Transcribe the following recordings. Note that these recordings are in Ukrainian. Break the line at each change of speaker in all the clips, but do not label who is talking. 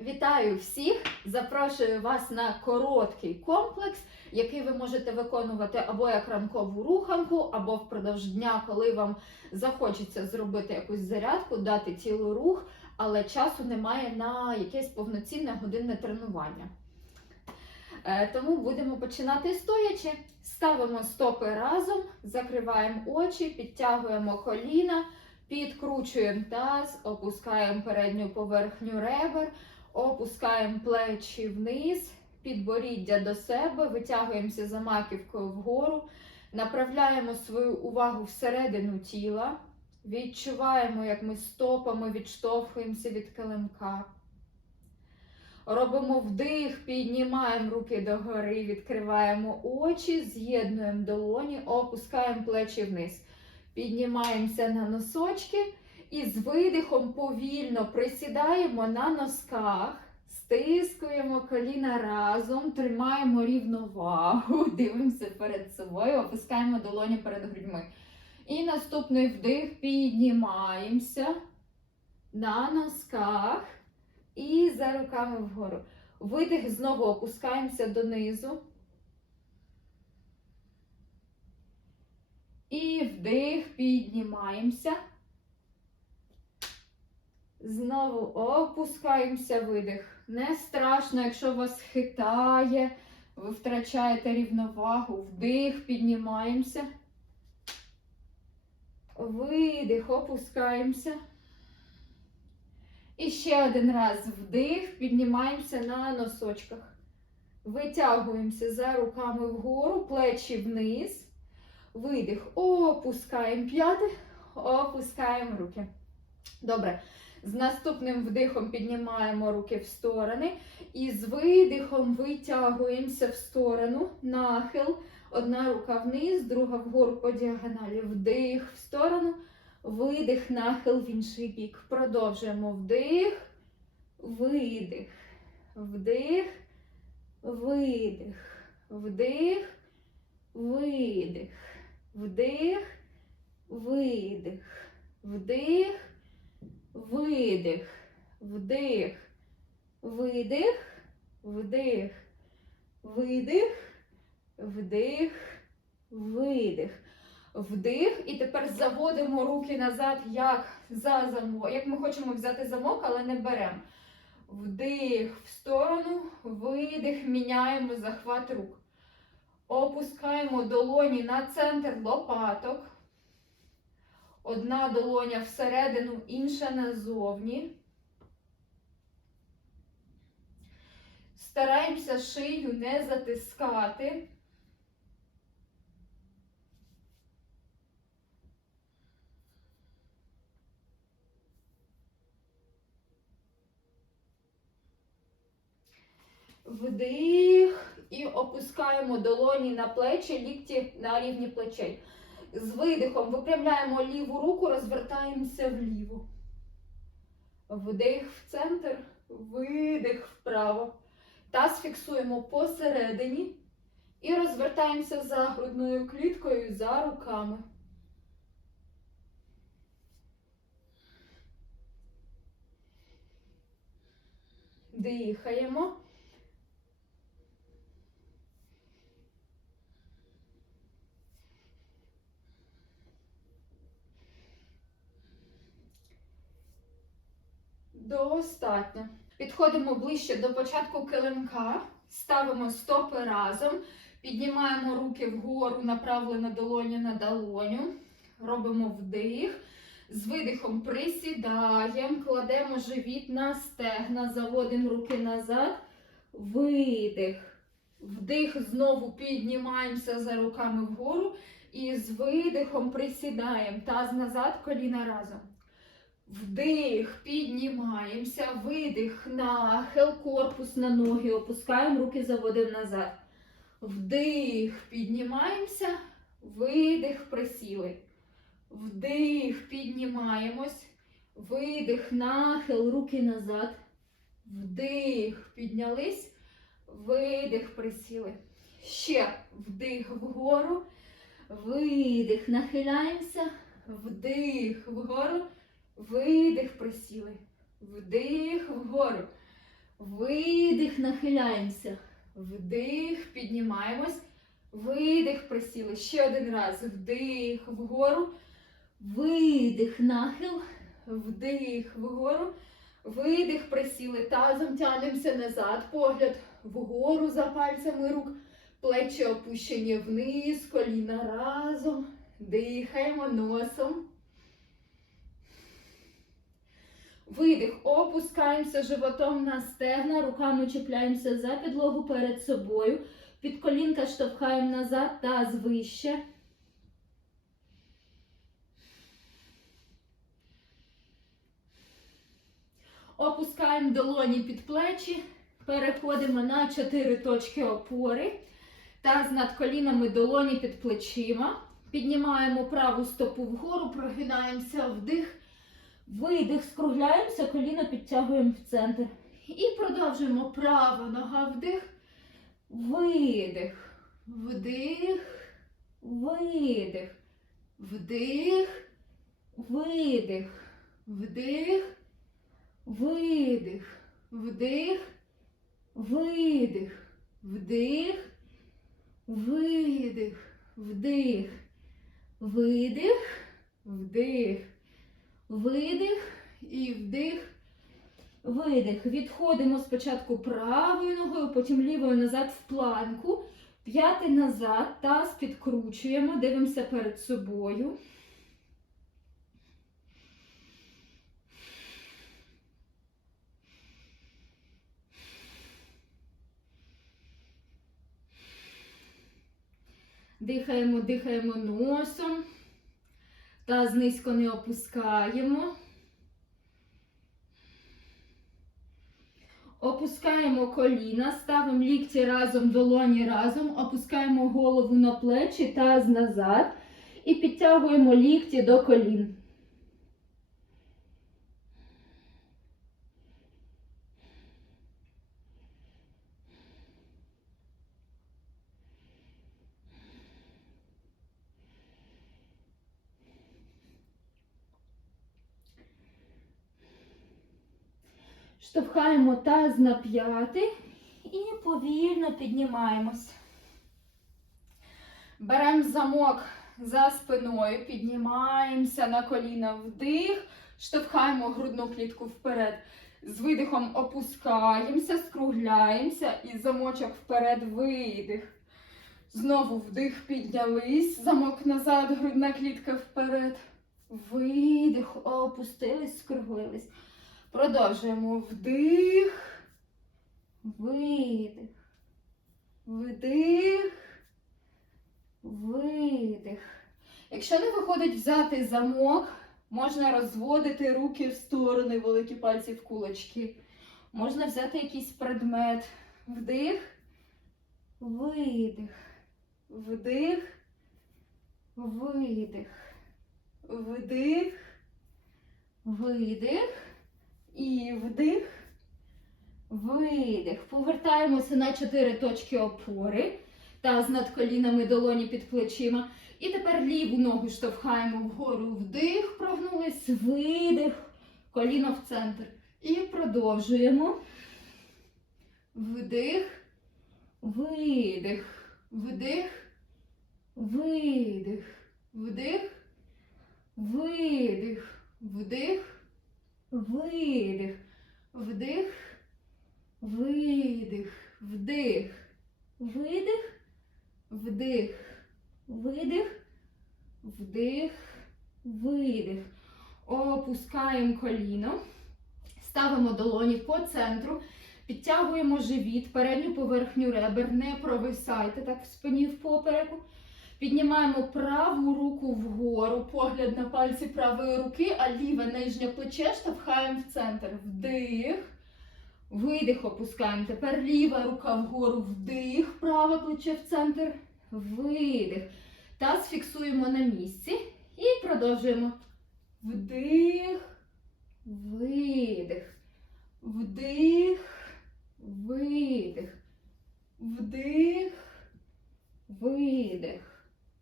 Вітаю всіх! Запрошую вас на короткий комплекс, який ви можете виконувати або як ранкову руханку, або впродовж дня, коли вам захочеться зробити якусь зарядку, дати тілу рух, але часу немає на якесь повноцінне годинне тренування. Е, Тому будемо починати стоячи. Ставимо стопи разом, закриваємо очі, підтягуємо коліна, підкручуємо таз, опускаємо передню поверхню ребер, опускаємо плечі вниз, підборіддя до себе, витягуємося за маківкою вгору, направляємо свою увагу всередину тіла, відчуваємо, як ми стопами відштовхуємося від килимка. Робимо вдих, піднімаємо руки догори, відкриваємо очі, з'єднуємо долоні, опускаємо плечі вниз. Піднімаємося на носочки і з видихом повільно присідаємо на носках, стискуємо коліна разом, тримаємо рівновагу, дивимося перед собою, опускаємо долоні перед грудьми. І наступний вдих, піднімаємося на носках. І за руками вгору. Видих, знову опускаємося донизу. І вдих, піднімаємося. Знову опускаємося, видих. Не страшно, якщо вас хитає, ви втрачаєте рівновагу. Вдих, піднімаємося. Видих, опускаємося. І ще один раз вдих, піднімаємося на носочках. Витягуємося за руками вгору, плечі вниз. Видих. Опускаємо п'яти, опускаємо руки. Добре. З наступним вдихом піднімаємо руки в сторони. І з видихом витягуємося в сторону. Нахил. Одна рука вниз, друга вгору по діагоналі. Вдих в сторону. Видих, нахил в інший бік. Продовжуємо вдих, видих, вдих, видих, вдих, видих, вдих, видих, вдих, видих, вдих, видих, вдих, видих, вдих, видих. Вдих, і тепер заводимо руки назад, як за замок. Як ми хочемо взяти замок, але не беремо. Вдих в сторону, видих, міняємо захват рук. Опускаємо долоні на центр лопаток. Одна долоня всередину, інша назовні. Стараємося шию не затискати. Вдих і опускаємо долоні на плечі, лікті на рівні плечей. З видихом випрямляємо ліву руку, розвертаємося вліво. Вдих в центр, видих вправо. Таз фіксуємо посередині і розвертаємося за грудною кліткою за руками. Дихаємо. Достатньо. Підходимо ближче до початку килимка, ставимо стопи разом, піднімаємо руки вгору, направлено долоню на долоню, робимо вдих. З видихом присідаємо, кладемо живіт на стегна, заводимо руки назад, видих. Вдих, знову піднімаємося за руками вгору і з видихом присідаємо. Таз назад, коліна разом. Вдих, піднімаємося, видих, нахил, корпус на ноги, опускаємо, руки заводимо назад. Вдих, піднімаємося, видих, присіли. Вдих, піднімаємось, видих, нахил, руки назад. Вдих, піднялись, видих, присіли. Ще вдих вгору, видих, нахиляємося, вдих вгору. Видих, присіли. Вдих вгору. Видих, нахиляємося. Вдих, піднімаємось. Видих, присіли. Ще один раз. Вдих вгору. Видих, нахил. Вдих вгору. Видих, присіли. Тазом тянемося назад. Погляд вгору за пальцями рук. Плечі опущені вниз, коліна разом. Дихаємо носом. Видих. Опускаємося животом на стегна, руками чіпляємося за підлогу перед собою. Під колінка штовхаємо назад, таз вище. Опускаємо долоні під плечі. Переходимо на 4 точки опори. Таз над колінами, долоні під плечима. Піднімаємо праву стопу вгору, прогинаємося вдих. Видих, скругляємося, коліно підтягуємо в центр. І продовжуємо права нога вдих. Видих. Вдих. Видих. Вдих. Видих. Вдих. Видих. Вдих. Видих. Вдих. Видих. Вдих. Видих. Вдих. Видих і вдих. Видих. Відходимо спочатку правою ногою, потім лівою назад в планку. П'ятий назад, таз підкручуємо, дивимося перед собою. Дихаємо, дихаємо носом. Таз низько не опускаємо. Опускаємо коліна, ставимо лікті разом, долоні разом, опускаємо голову на плечі, таз назад і підтягуємо лікті до колін. Штовхаємо таз на п'яти і повільно піднімаємось. Беремо замок за спиною, піднімаємося на коліна вдих, штовхаємо грудну клітку вперед. З видихом опускаємося, скругляємося і замочок вперед, видих. Знову вдих, піднялись, замок назад, грудна клітка вперед. Видих, опустились, скруглились. Продовжуємо. Вдих, видих, вдих, видих. Якщо не виходить взяти замок, можна розводити руки в сторони, великі пальці в кулачки. Можна взяти якийсь предмет. Вдих, видих, вдих, видих, вдих, видих. І вдих, видих. Повертаємося на 4 точки опори. Таз над колінами, долоні під плечима. І тепер ліву ногу штовхаємо вгору. Вдих, прогнулись, видих, коліно в центр. І продовжуємо. Вдих, видих, вдих, видих, вдих, видих, вдих. Видих, вдих, видих, вдих, видих, вдих, видих, вдих, видих. Опускаємо коліно, ставимо долоні по центру, підтягуємо живіт, передню поверхню ребер, не провисайте так в спині в попереку. Піднімаємо праву руку вгору, погляд на пальці правої руки, а ліве нижнє плече штовхаємо в центр. Вдих. Видих опускаємо. Тепер ліва рука вгору, вдих, праве плече в центр. Видих. Таз фіксуємо на місці. І продовжуємо. Вдих, видих. Вдих, видих. Вдих, видих.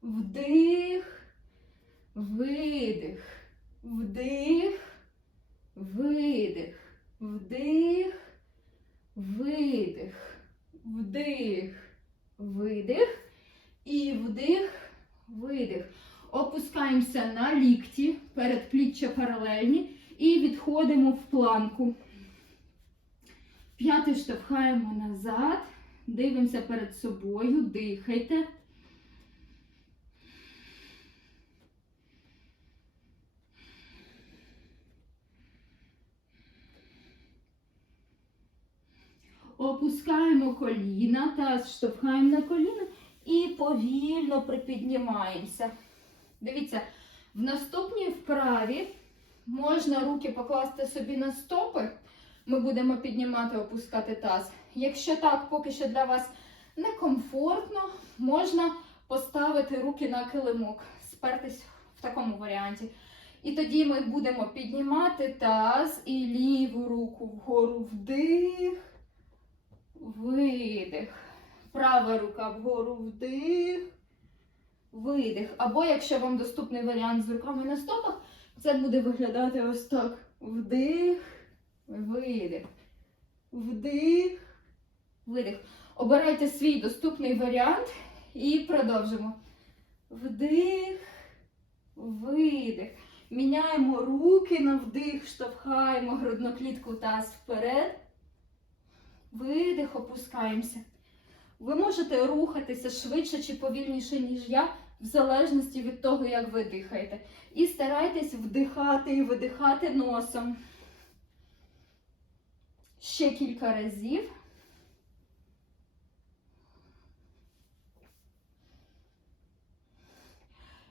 Вдих, видих, вдих, видих, вдих, видих, вдих, видих і вдих, видих. Опускаємося на лікті, передпліччя паралельні і відходимо в планку. П'яти штовхаємо назад, дивимося перед собою, дихайте. Опускаємо коліна, таз штовхаємо на коліна і повільно припіднімаємося. Дивіться, в наступній вправі можна руки покласти собі на стопи. Ми будемо піднімати, опускати таз. Якщо так, поки що для вас некомфортно, можна поставити руки на килимок, спертись в такому варіанті. І тоді ми будемо піднімати таз і ліву руку вгору вдих, видих. Права рука вгору вдих, видих. Або якщо вам доступний варіант з руками на стопах, це буде виглядати ось так. Вдих, видих. Вдих, видих. Обирайте свій доступний варіант і продовжимо. Вдих, видих. Міняємо руки на вдих, штовхаємо грудну клітку таз вперед. Видих, опускаємося. Ви можете рухатися швидше чи повільніше, ніж я, в залежності від того, як ви дихаєте. І старайтесь вдихати і видихати носом. Ще кілька разів.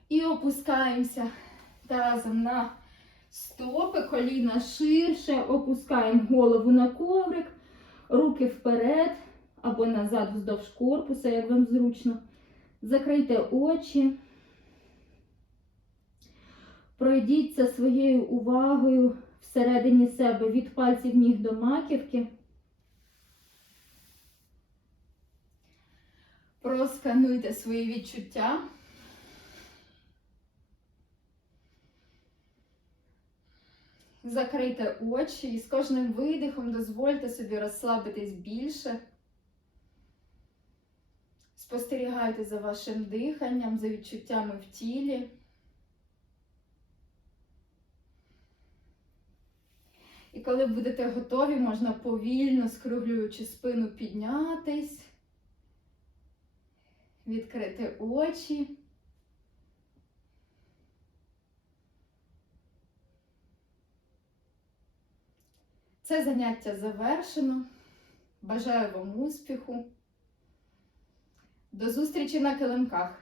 І опускаємося тазом на стопи, коліна ширше, опускаємо голову на коврик, руки вперед або назад вздовж корпуса, як вам зручно. Закрийте очі. Пройдіться своєю увагою всередині себе від пальців ніг до маківки. Проскануйте свої відчуття. Закрийте очі і з кожним видихом дозвольте собі розслабитись більше. Спостерігайте за вашим диханням, за відчуттями в тілі. І коли будете готові, можна повільно, скруглюючи спину, піднятись, відкрити очі. Це заняття завершено. Бажаю вам успіху. До зустрічі на килимках!